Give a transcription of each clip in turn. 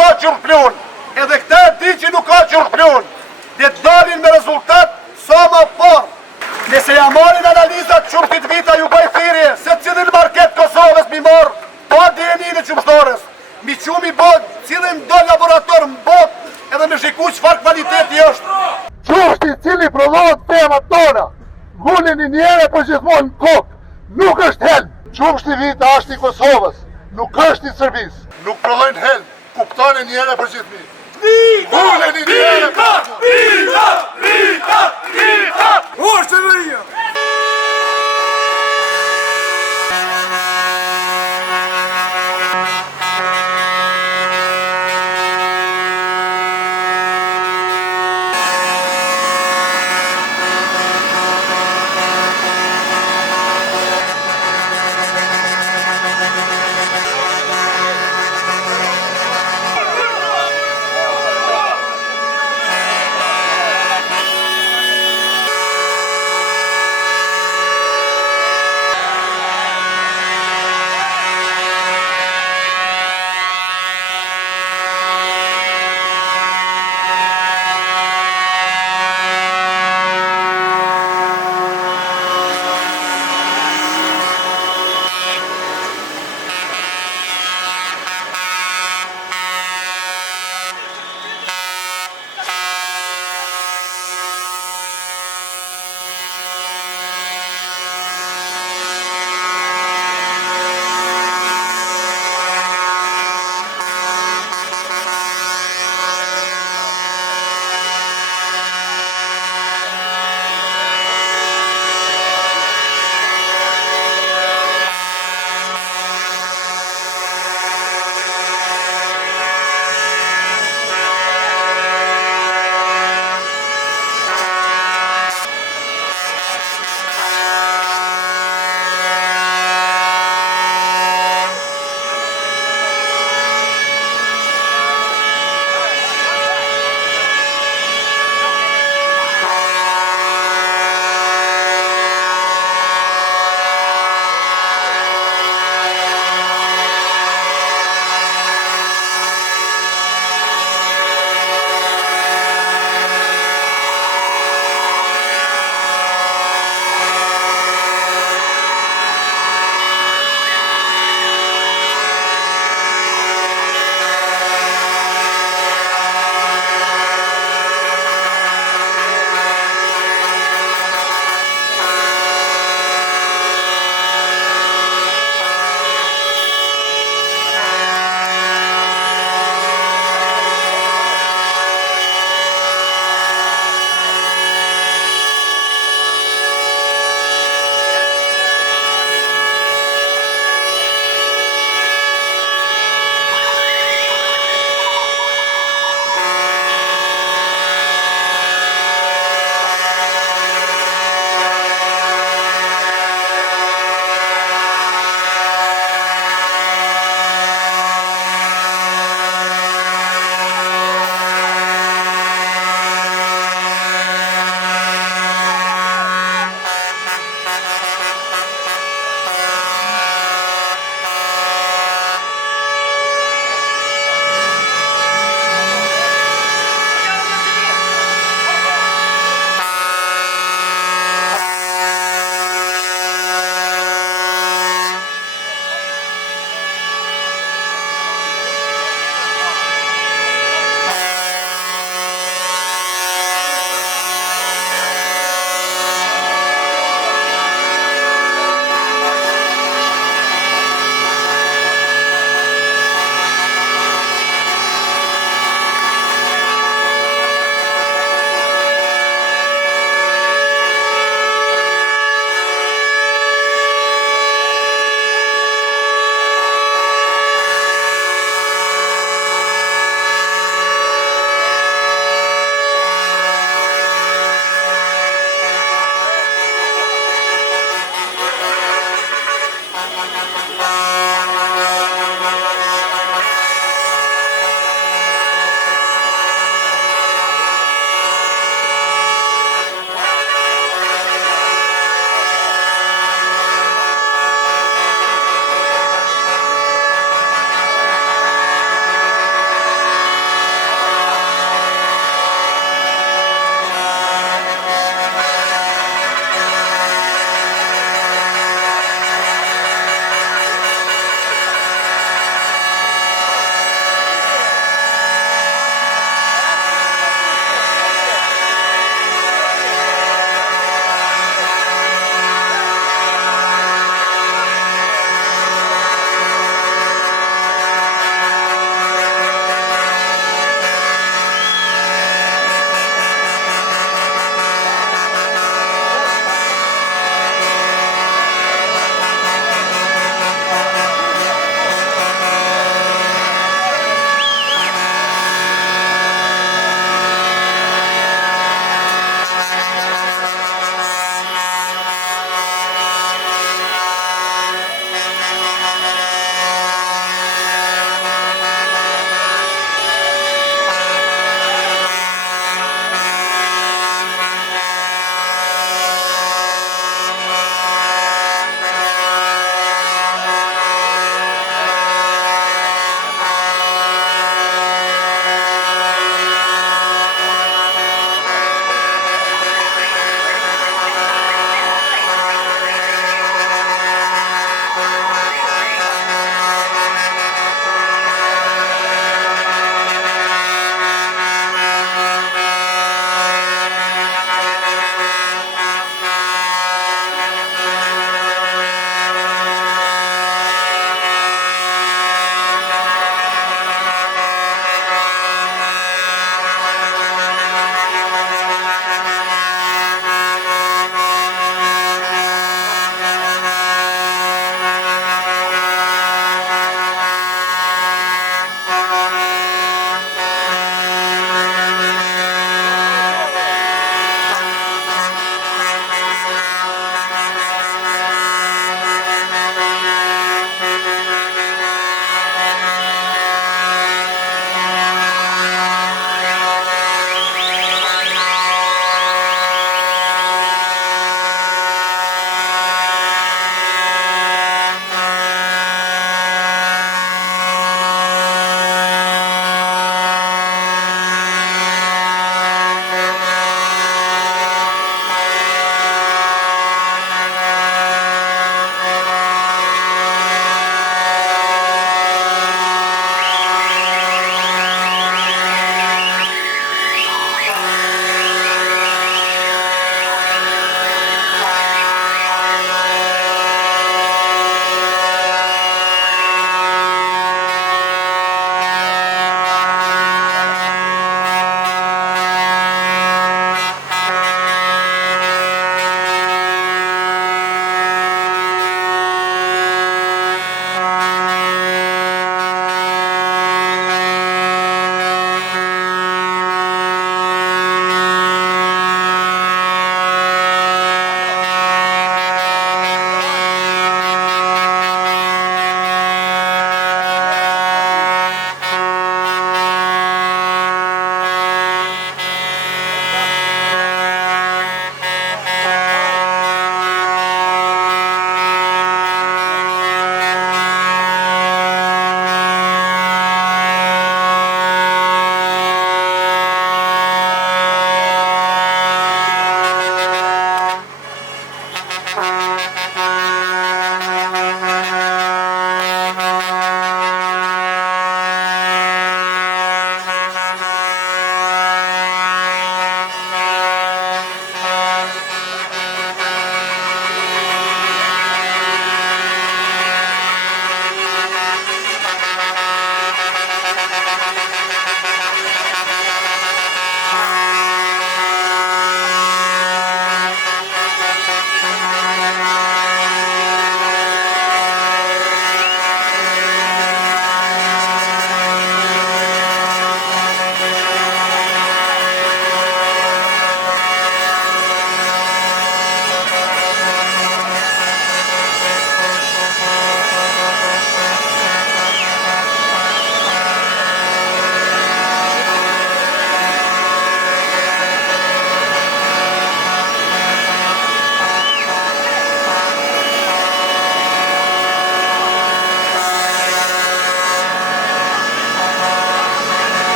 ka qurflun, edhe këta di që nuk ka qurflun, dhe të dalin me rezultat sa më parë. Nëse ja marin analizat qurfit vita ju bëj thirrje se cilin market Kosovës mi marë, pa djeni në qumështorës, mi qumi bod, cilin do laborator më bot, edhe me shiku qëfar kvaliteti është. Qofti cili prodhohet temat tona, gullin i njere për gjithmonë në kokë, nuk është helm. Qumshti vita është i Kosovës, nuk është i Serbisë. Nuk prodhojnë helm, kuptoni njere për gjithmi. Vita! Gullin i njere për gjithmonë. Vita! Orë Shqipëria!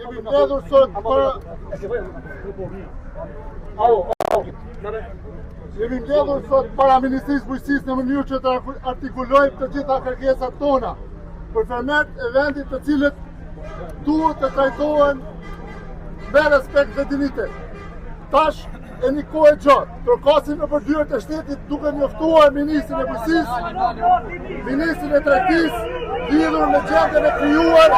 Jemi mbledhur sot para Jemi mbledhur sot para Ministrisë Bujqësisë në mënyrë që të artikulojmë të gjitha kërkesat tona për fermet e vendit të cilët duhet të trajtohen me respekt dhe dinjitet. Tash e një kohë e gjatë, trokasim në përdyrët e shtetit duke njoftuar Ministrin e Bujqësisë, Ministrin e Tregtisë, lidhur me gjendjen e krijuar.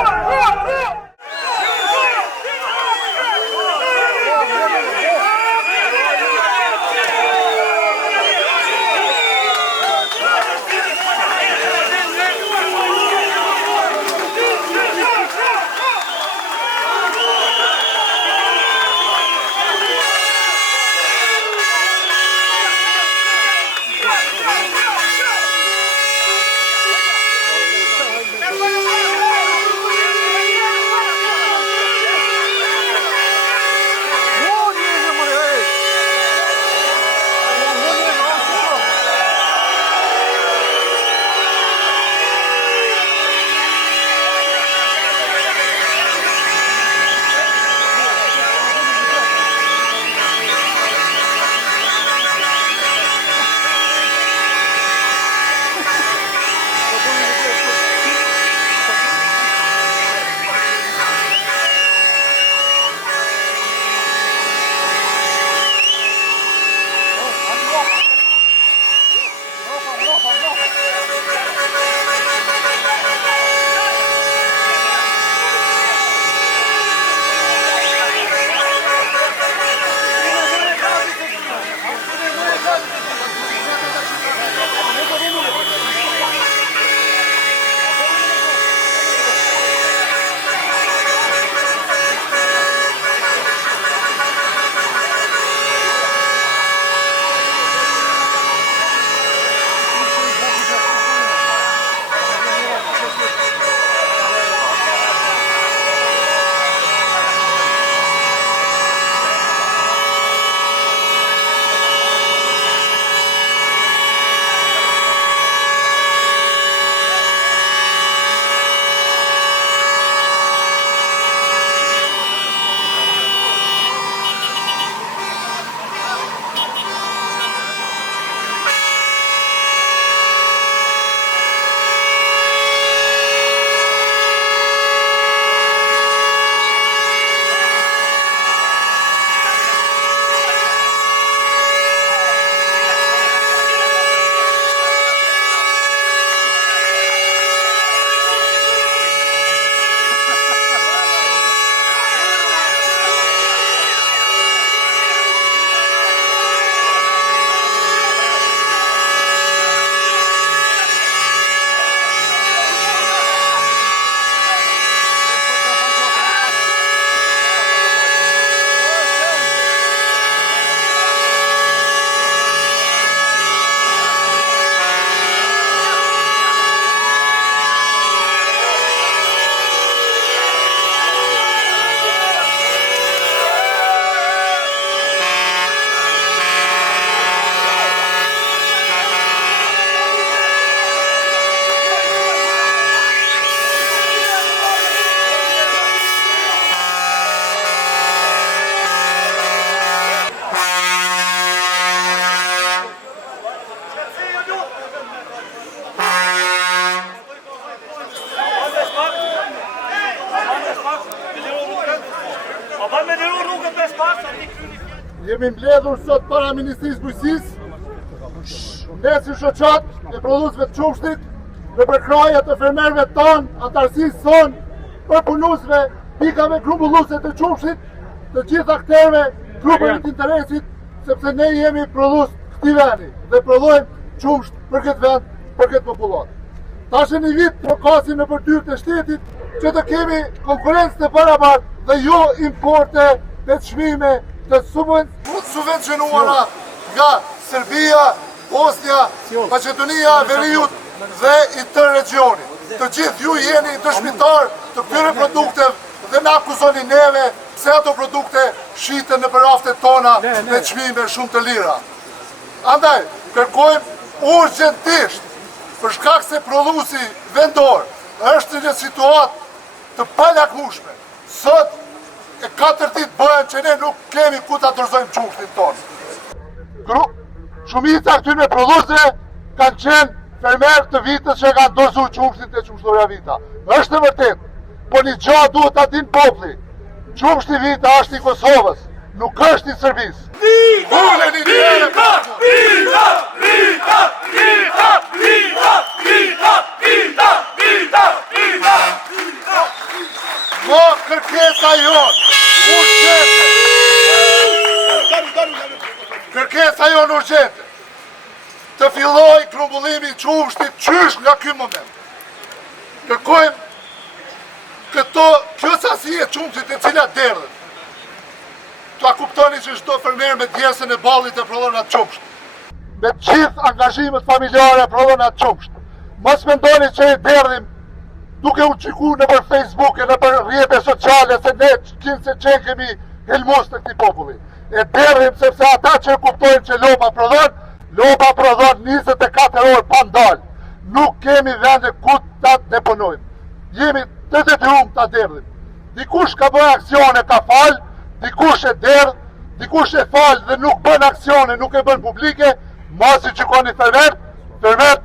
Jemi mbledhur sot para Ministrisë Bujqësisë, ne si shoqat e prodhuesve të qumshtit, në përkraje të fermerëve tanë, antarësisë sonë, për punusve, pikave grumbulluese të qumshtit, të gjitha akterëve, grupeve të interesit, sepse ne jemi prodhues këtij vendi dhe prodhojmë qumsht për këtë vend, për këtë popullat. Tash në një vit trokasim në përdyrë të shtetit që të kemi konkurrencë të barabartë dhe jo importe të çmime të subvencionuara nga Serbia, Bosnia, Maqedonia, Veriut dhe i tërë regionit. Të gjithë ju jeni dëshmitar të këtyre produkteve dhe na akuzoni neve se ato produkte shiten në raftet tona me çmime shumë të lira. Andaj, kërkojmë urgjentisht, për shkak se prodhuesi vendor është në një situatë të palakmueshme. Sot e 4 ditë bëhen që ne nuk kemi ku ta dorëzojmë qumshtin tonë. Shumica këtyre prodhuesve kanë qenë fermerë të vitës që kanë dorëzuar qumshtin te Qumshtoria Vita. Është e vërtetë, po një gjë duhet ta dinë populli. Qumshti Vita është i Kosovës, nuk është i Serbisë. Uleni një herë Mo kërkesa jonë, urgjente, të filloj grumbullimi i qumshtit qysh nga ky moment. Kërkojmë kjo sasi e qumshtit e cila derdhet. Ta kuptoni që çdo fermer me djesën e ballit e prodhon atë qumsht. Me gjithë angazhimet familjare e prodhon atë qumsht. Mos mendoni që e derdhim duke u qiku në për Facebook e në për rrjete sociale se ne se kemi helmos të këti populli. E derdhim sepse ata që e kuptojnë që lopa prodhon 24 orë pa ndalë. Nuk kemi vende ku ta deponojmë. Jemi të detyruar ta derdhim. Dikush ka bërë aksione ka falë, dikush e derdh, dikush e falë dhe nuk bën aksione, nuk e bën publike, mos i qikoni fermerët duhet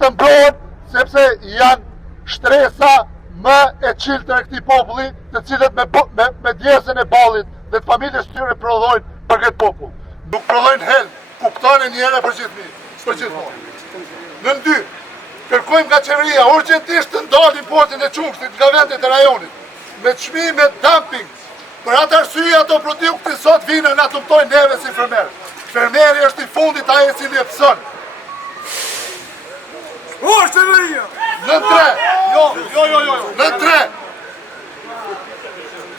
të mbrohen sepse janë shtresa më e qiltë e këtij populli, të cilët me djesën e ballit dhe të familjes tyre prodhojnë për këtë popull. Nuk prodhojnë helm, kuptoni një herë për gjithmonë. Në 2, kërkojmë nga qeveria urgjentisht të ndalë importin e qumshtit nga vendet e rajonit, me çmime dumping. Për atë arsye ato produkte sot vinë na tëmtojnë neve si fermerë. Fermeri është i fundit ai i cili e pson. Në 3.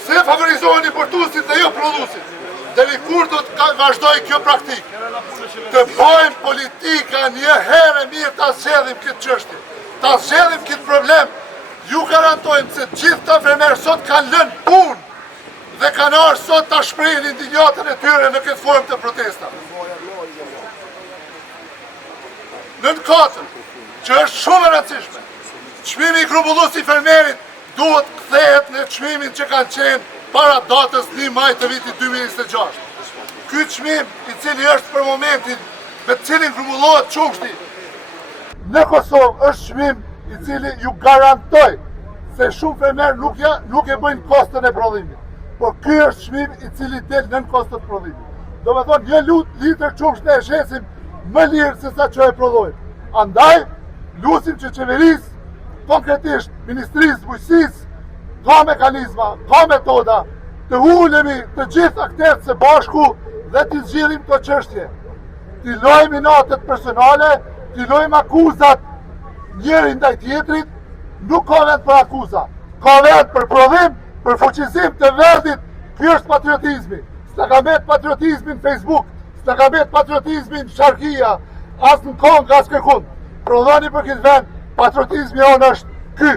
Se favorizohen importuesit dhe jo prodhuesit. Deri kur do të vazhdoj kjo praktikë? Të bëjmë politika një herë mirë ta zgjedhim këtë çështje. Ta zgjedhim këtë problem. Ju garantojmë se gjithë ta fermerë sot kanë lënë punë dhe kanë ardhur sot ta shprehin indignatën e tyre në këtë formë të protesta. Në 4, që është shumë e rëndësishme, çmimi i grumbullues i fermerit duhet kthehet në çmimin që kanë qenë para datës 1 maj të vitit 2026. Ky çmim i cili është për momentin me të cilin grumbullohet qumshti në Kosovë është çmim i cili ju garantoj se shumë fermerë nuk e bëjnë kostën e prodhimit. Por ky është çmim i cili del nën kostot të prodhimit. Do me thonë një litër qumsht ne e shesim më lirë se sa që e prodhojmë. Andaj, lusim që qeverisë, konkretisht Ministrisë Bujqësisë, ka mekanizma, ka metoda, të ulemi të gjithë akterët së bashku dhe të zgjidhim këto çështje. T'i lojmë inatet personale, t'i lojmë akuzat njëri ndaj tjetrit, nuk ka vend për akuza, ka vend për prodhim, për fuqizim të vendit. Ky është patriotizmi. S'ta ka mbet patriotizmi në Facebook, s'ta ka mbet patriotizmi në Sharkia, as në Kong, as kërkund. Prodhoni për këtë vend, patriotizmi jonë është ky.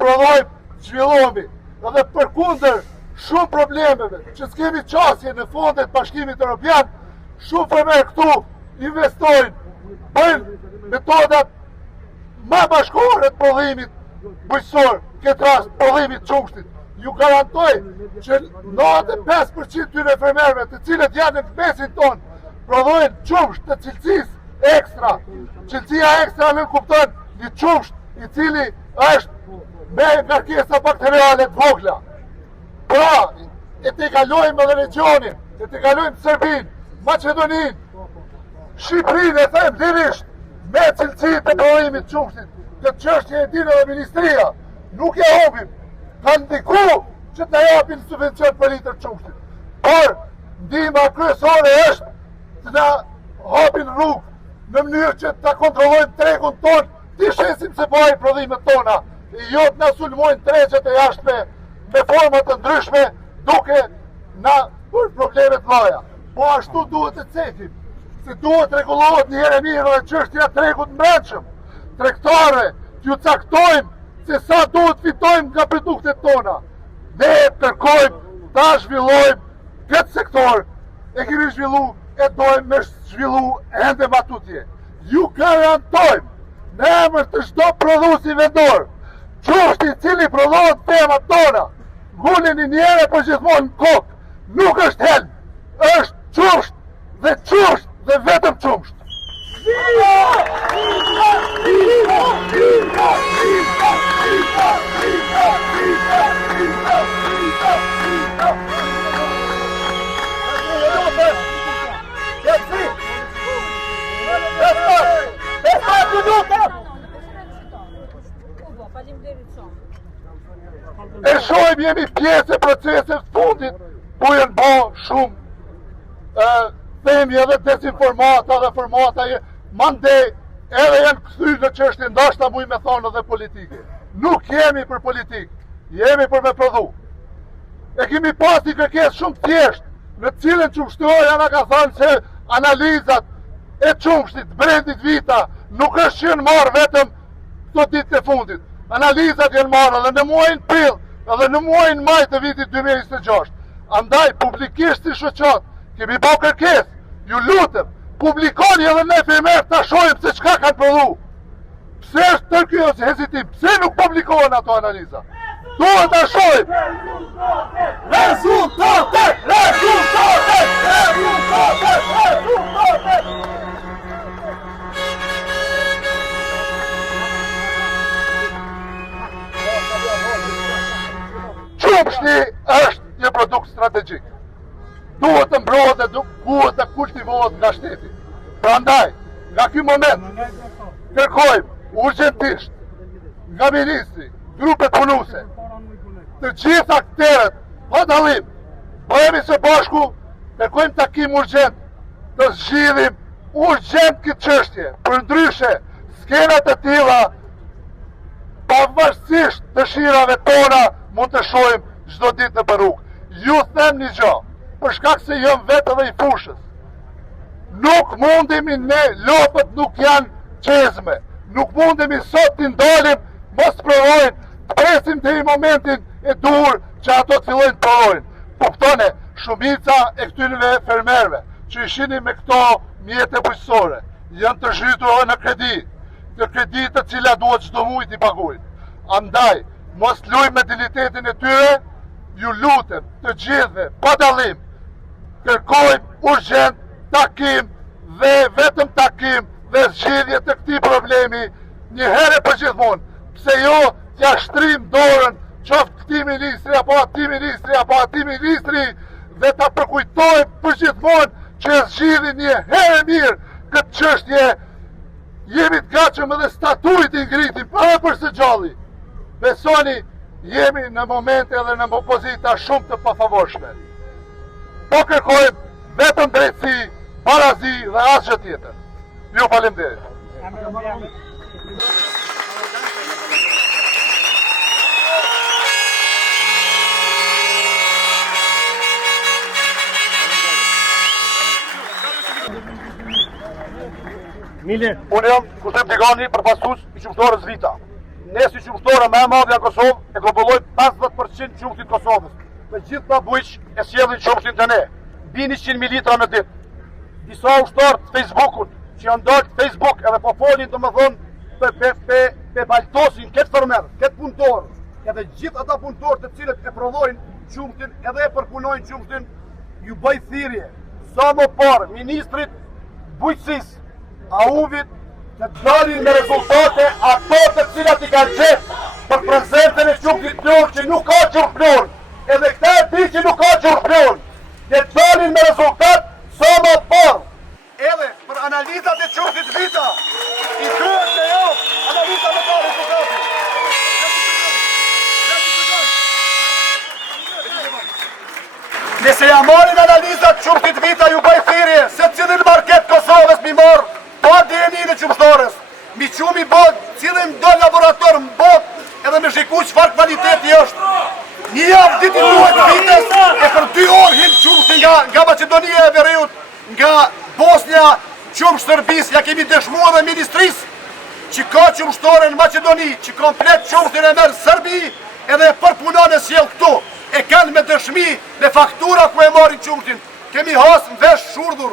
Prodhojmë, zhvillohemi. Dhe përkundër shumë problemeve që s'kemi qasje në fondet Bashkimit Evropian, shumë fermerë këtu investojnë, bëjnë metodat më bashkëore të prodhimit bujqësor, këtë rast prodhimit qumshtit. Ju garantoj që 95% tyre fermerëve të cilët janë në mesin tonë prodhojnë qumsht të cilësisë ekstra. Cilësia ekstra në kupton një qumsht i cili është me ngarkesa bakteriale të vogla. Pra, e te kalojmë edhe regionin, që të kalojmë Serbin, Macedonin, Shqiprin e them dirisht, me cilësi të prodhimit qumshtit, këtë çështje e dinë edhe Ministria, nuk e hopim, kanë ndiku që të japin subvencion për litër qumshtit. Por, ndihma kryesore është të na hapin rrugë në mënyrë që të kontrollojmë tregun ton, të shesim se bëjnë prodhimet tona, e jo të na sulmojnë tregjet e jashtme me forma të ndryshme, duke na bërë problemet mëdha. Po ashtu duhet të cekim, se duhet rregullohet një herë mirë edhe çështja e tregut mbrëmshëm. Tregtarëve t'ju caktojmë se sa duhet fitojmë nga produktet tona. Ne kërkojmë ta zhvillojmë këtë sektor, e kemi zhvillu, e dojmë me zhvillu ende ma tutje. Ju garantojmë, në emër të çdo prodhuesi vendor, qumshti i cili prodhohet temat tona, nguleni një herë për gjithmonë në kokë, nuk është helm, është qumsht dhe vetëm qumsht. E shojmë jemi pjesë e proceset fundit, ku janë bo shumë themi edhe desinformata dhe formata, mandej edhe janë këthyr në çështje ndoshta muj me thonë edhe politike. Nuk jemi për politikë, jemi për me prodhu. E kemi pas një kërkesë shumë thjesht, në cilën qumshtoria na ka thënë se analizat e qumshtit, brendit vita, nuk është që në marë vetëm këto ditë e fundit. Analizat janë marë edhe në muajin prill, edhe në muajin maj të vitit 2026. Andaj, publikisht si shoqat, kemi po kërkesë, ju lutëm, publikoni edhe ne firmer të shojmë se çka kanë prodhu. Pse është tërë kjo hezitim? Pse nuk publikohen ato analiza? Duhet të shojmë! Rezultate! Rezultate! Rezultate! Rezultate! Qumshti është një produkt strategjik. Duhet të mbrohet dhe duhet të kultivohet nga shteti. Prandaj, nga ky moment, kërkojmë urgjentisht nga ministri, grupet punuse, të gjitha akterët, pa dallim, bëhemi së bashku, kërkojmë takim urgjent, të zgjidhim urgjent këtë çështje. Përndryshe, skenat e tilla, pavarësisht dëshirave tona, mund të shohim çdo ditë në rrugë. Ju them një gjë, për shkak se jam vetë edhe i fushës. Nuk mundemi ne, lopët nuk janë qezme. Nuk mundemi sot t'i ndalim, mos provojnë, të presim të i momentin e dur që ato të fillojnë të provojnë. Kuptone, shumica e këtynëve fermerve, që ishini me këto mjete bujqësore, janë të zhytur edhe në kredi, të kredi të cilat duhet çdo muaj t'i pagujnë. Andaj, mos lujmë me dilitetin e tyre, ju lutem të gjithëve, pa dallim, kërkojmë urgjent takim dhe vetëm takim dhe zgjidhje të këtij problemi një herë për gjithmonë. Pse jo t'ja shtrim dorën qoftë këtij ministri apo atij ministri apo atij ministri dhe ta përkujtojmë për gjithmonë që zgjidhin një herë mirë këtë çështje. Jemi të gatshëm edhe statuit i ngritim edhe për së gjalli. Besoni, jemi në momente edhe në opozita shumë të pafavorshme. Po kërkojmë vetëm drejtësi, barazi dhe asgjë tjetër. Ju faleminderit. Unë jam Kushtrim Tigani, përfaqësues i qumshtorës Vita. Ne si qumshtore më e madhe në Kosovë e kontrollojmë 50% qumshtit Kosovës. Me gjithë ta bujq e sjellin qumshtin të ne. Bini 100.000 litra në ditë. Disa ushtarë të Facebookut që janë dalë të Facebook edhe po folin domethënë pe baltosin këtë fermer, këtë punëtor, edhe gjithë ata punëtorë të cilët e prodhojnë qumshtin edhe e përpunojnë qumshtin, ju bëj thirrje sa më parë ministrit bujqësisë, AUV-it, të dalin me rezultate ato të cilat i kanë gjetë për prezentën e qumshtit plur që nuk ka qumsh plur. Edhe këta e di që nuk ka qumsh plur. dhe dalin me rezultat sa më parë. Edhe për analizat e qoftit vita, i duhet me jo analiza me ta rezultatin. Nëse ja marin analizat qurtit vita ju bëj thirrje se cilin market Kosovës mi marr pa DNI në qumshtarës, mi qumi bot cilin do laborator më bot edhe me shiku çfarë kvaliteti është. Një javë ditë duhet vitës e për 2 orë hinë qumshti nga Macedonia e Veriut, nga Bosnia, qumë Shërbis, ja kemi dëshmua dhe ministrisë që ka qumshtore në Macedoni, që komplet qumshtin e merë Sërbi edhe përpunon e sjell këtu. E kanë me dëshmi, me faktura ku e marin qumshtin. Kemi hasë në vesh shurdhur,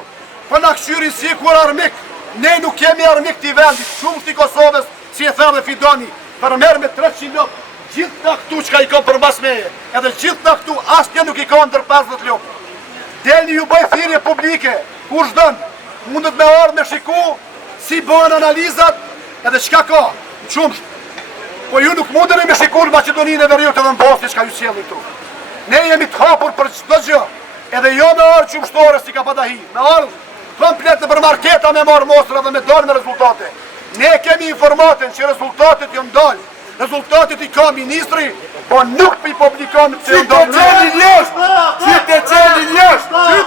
për në këshyri si kur armik. Ne nuk kemi armik t'i vendit, qumshti Kosovës, si e thërë dhe Fidoni, për merë me 300 lop, gjithë në këtu që ka i ka për mbas meje, edhe gjithë në këtu, asë një nuk i ka ndër 50 lop. Delni ju bëj thirrje publike, kush dën, mundet me ardhë me shiku, si bëhen analizat, edhe qka ka, në qumsht. Po ju nuk mundeni me shiku në Macedoninë e Veriut edhe në Bosnjë që ka ju sjellë këtu. Ne jemi të hapur për çdo gjë, edhe jo me ardhë qumshtore si ka padahi, me ardhë komplet në për marketa me marrë mostra dhe me dalë me rezultate. Ne kemi informatin që rezultatet jo ndalë, rezultatet i ka ministri, po nuk për i publikon që jo ndalë.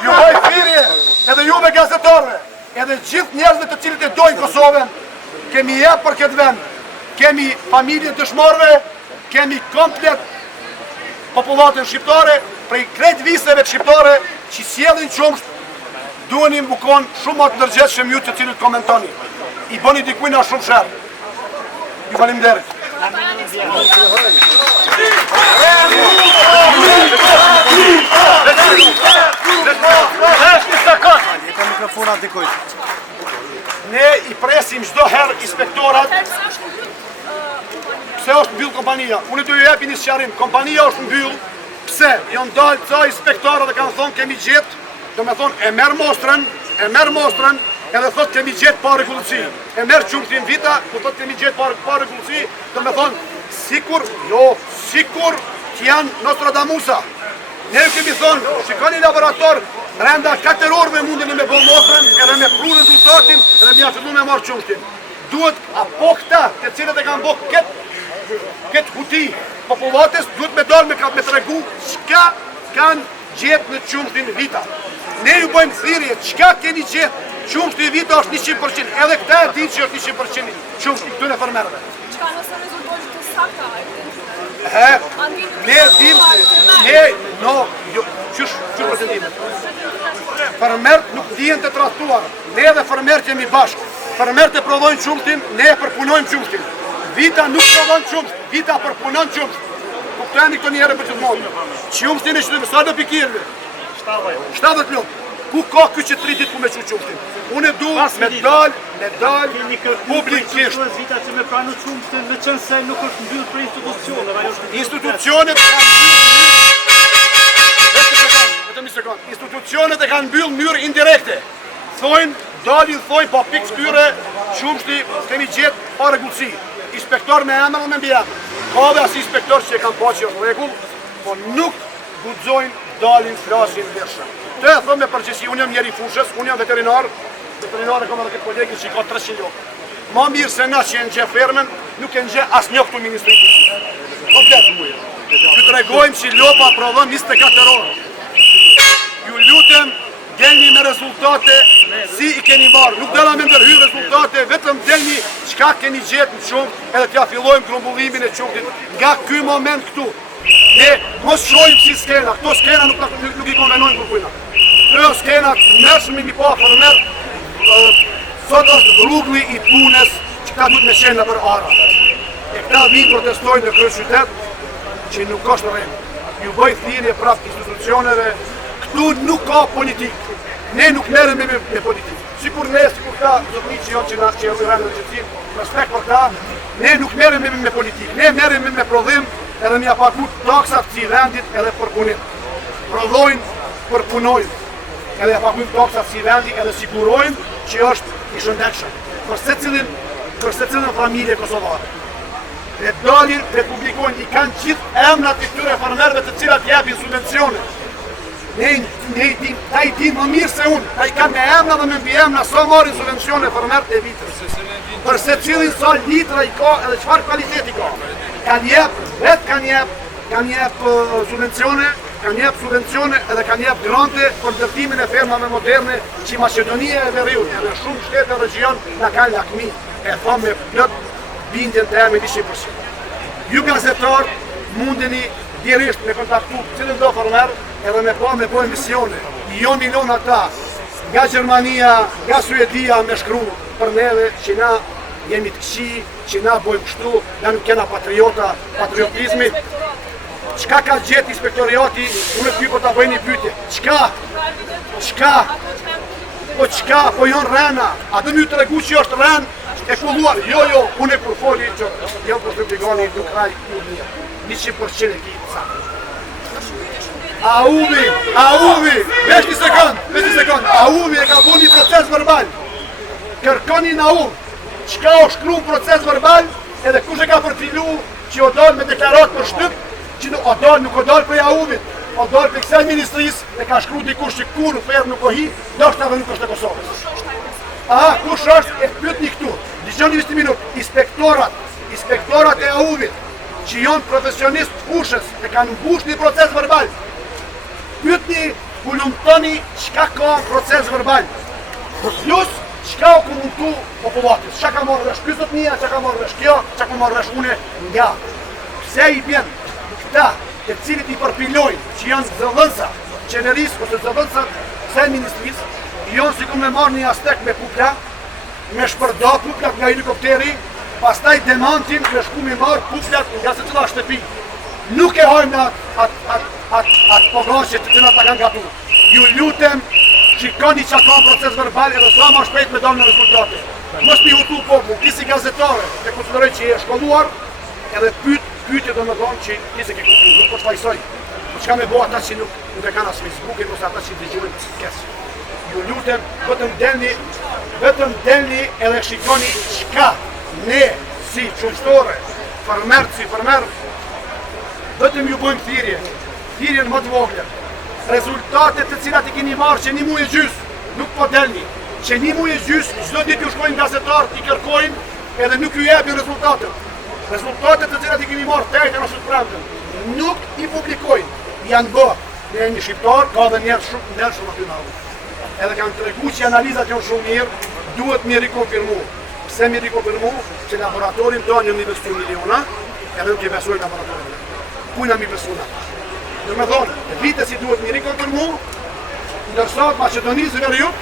Ju bëj thirrje, edhe juve gazetarëve, edhe gjithë njerëzve të cilët e dojnë Kosovën, kemi jep për këtë vend, kemi familje dëshmorëve, kemi komplet popullatën shqiptare, prej krejt viseve të shqiptare që sjellin qumsht, duheni më konë shumë më të ndërgjegjshëm ju të cilët komentoni. I bëni dikujna shumë sherë. Ju faleminderit. Ne i presim çdo herë inspektorat. Pse është mbyll kompania? Unë do ju jepi një sqarim. Kompania është mbyll. Pse? Janë dalë ca inspektorë dhe kanë thonë kemi gjetë, do me thonë e merr mostrën, edhe thotë kemi gjetë pa rregullsi. E merr qumshtin vita, ku thotë kemi gjetë pa rregullsi, do me thonë sikur që janë Nostradamusa. Ne ju kemi thonë, shikoni laborator, brenda 4 orëve mundeni me bë mostrën, edhe me pru rezultatin, edhe me ja fillu me marrë qumshtin. Duhet, apo këta, të cilët e kanë bë këtë huti popullatës, duhet me dalë me tregu çka kanë gjetë në qumshtin vita. Ne ju bëjmë thirrje, çka keni gjetë? Qumshti vita është 100%, edhe këta e dinë që është 100% qumshti këtu në fermerëve. Çka nëse rezultojnë të sakta? Ne dimë, qysh përsendimet. Fermerët nuk dihen të trashtuar, ne dhe fermerët jemi bashkë. Fermerët e prodhojnë qumshtin, ne e përpunojmë qumshtin. Vita nuk prodhon qumsht, vita përpunon qumsht. Kuptojeni këto njëherë për gjithmonë. Qumshtin e qytetit, sa do pikirve? 70 lop. Ku ka ky që 3 ditë ku me qumshtin? Unë du me dalë publikisht. Vita që me pranu qumshtin, me qënë se nuk është mbyllë për institucionet. Institucionet Institucionet e kanë mbyllë në mënyrë indirekte. Dalin thojnë pa pikë shtyre, qumshti kemi gjetë pa rregullsi. Inspektor me emër dhe me mbiemër. Ka dhe as inspektor që e kanë pa që është rregull, po nuk guxojnë dalin flasin veshë. Të e thëmë me përgjësi, unë jam njeri fushës, unë jam veterinar e kam edhe këtë kolegin që i ka 300 lopë. Ma mirë se na që e në gje fermen, nuk e në gje as një këtu ministri fushës. Komplet muje. Ju të regojmë që lopa prodhon 24 orë. Ju lutem, delni me rezultate si i keni marë. Nuk dela me ndërhy rezultate, vetëm delni qka keni gjetë në qumë, edhe t'ja fillojmë grumbullimin e qumshtit. Nga ky moment këtu, ne mos shojmë si skena, këto skena nuk i konvenojnë kërkujna. Këto skena nërshme mi pa fermer, sot është rrugli i punës që ka duhet me qenë në për ara. E këta vitë protestojnë në kërë qytet që nuk është rrem. Ju bëj thirrje prap institucioneve, këtu nuk ka politikë. Ne nuk merrem me politikë. Sikur ka zotëni që janë që e rrëmë në qëtësit, respekt për ta, ne nuk merrem me politikë. Ne merrem me prodhim, edhe mja pagut taksat si vendit edhe për punim. Prodhojnë, përpunojnë, edhe pagut taksat si vendit edhe sigurojnë që është i shëndetshëm. Për se cilën familje kosovare. E dalin, republikojnë, i kanë gjithë emnat të këtyre farmerëve të cilat japin subvencione. Ta i din më mirë se unë, ta i kanë me emna dhe me mbi emna sa marrin subvencione fermerët e vitës. Për se cilin sa litra i ka edhe qëfar kvaliteti ka. Kanë jep subvencione, edhe kanë jep grante për ndërtimin e fermave moderne që Maqedonia e Veriut edhe shumë shtete e region na kanë lakmi. E thamë me plot bindjen të eme 100%. Ju gazetarët mundeni direkt me kontaktu cilën do fermer edhe me pa me bojnë misione. Jo milon ata nga Gjermania, nga Suedia me shkru për neve që na jemi të këqi, që na bojmë kështu, na nuk kena patriotizmi. Qka ka gjetë inspektoriati, unë të po të bëjnë një pyetje. Qka, po jonë rena, a do një të regu që është ren e kulluar. Jo, unë e përfoli që jam për shpërpligoni nuk raj 100% e kitë sa. Auvi, 50 sekund, Auvi e ka bu një proces verbal. Kërkoni në Auvi, qka o shkru proces verbal, edhe kush e ka përfilu që o dalë me deklarat për shtyp, që nuk o dalë për Auvit, o dalë për kësaj ministris, e ka shkru dikush që kur ferë nuk o hi, do është edhe nuk është e Kosovës. Kush është e pyet një këtu, digjoni 20 minut, inspektorat e Auvit, që janë profesionist fushës, e kanë mbush një proces verbal. Pyetni, kulumtoni qka ka proces verbal. Plus, qka o komuntu popullatës, qka ka marrë rësh 50.000, qka ka marrë rësh kjo, qka ka marrë rësh une nga. Pse i bjen këta, të cilit i përpilojnë, që janë zëvënsa, qenerisë ose zëvënsa, kësaj ministrisë, janë si ku me marrë një astek me pupla, me shpërda puplat nga helikopteri, pastaj demantin me shku me marrë puplat nga se cila shtëpi. Nuk e hajmë atë pogashit të cila ta kanë gatu. Ju lutem, shikoni që ka proces verbal edhe sa ma shpejt me dalë në rezultate. Mos mi hutu popull, ti si gazetare, e konsideroj që je shkolluar, edhe pyetje do me thonë që ti se ke kuptu, nuk po të fajsoj. Po qka me bo ata që nuk e kanë as Facebookin, ose ata që dëgjojnë të skesë. Ju lutem, vetëm delni edhe shikoni qka ne si qështore, fermerë, vetëm ju bojmë thirrjen më të vogla. Rezultatet të cilat i keni marrë që 1 muaj e gjys, nuk po delni. Që 1 muaj e gjys, çdo ditë ju shkojnë gazetarët, i kërkojnë edhe nuk ju japin rezultatet. Rezultatet të cilat i keni marrë tejtën ose të premten, nuk i publikojnë. Janë bë, ne një shqiptar, ka dhe njerëz shumë ndershëm aty në Auvë. Edhe kanë tregu që analizat janë shumë mirë, duhet mi rikonfirmu. Pse mi rikonfirmu? Që laboratorin tonë janë investuar miliona, edhe nuk i besojnë laboratorin. Kujna mi besuna. Dhe me thonë, vite si duhet mi rikonfirmu, ndërsa Maqedonisë Veriut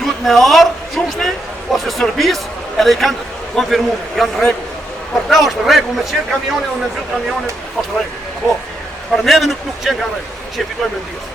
duhet me arë qumshti ose Sërbis edhe i kanë konfirmu, janë regu. Për ta është regu me qenë kamionit dhe me nëzut kamionit është regu. Po, për neve nuk qenë kanë regu, që e fitojnë me ndisë.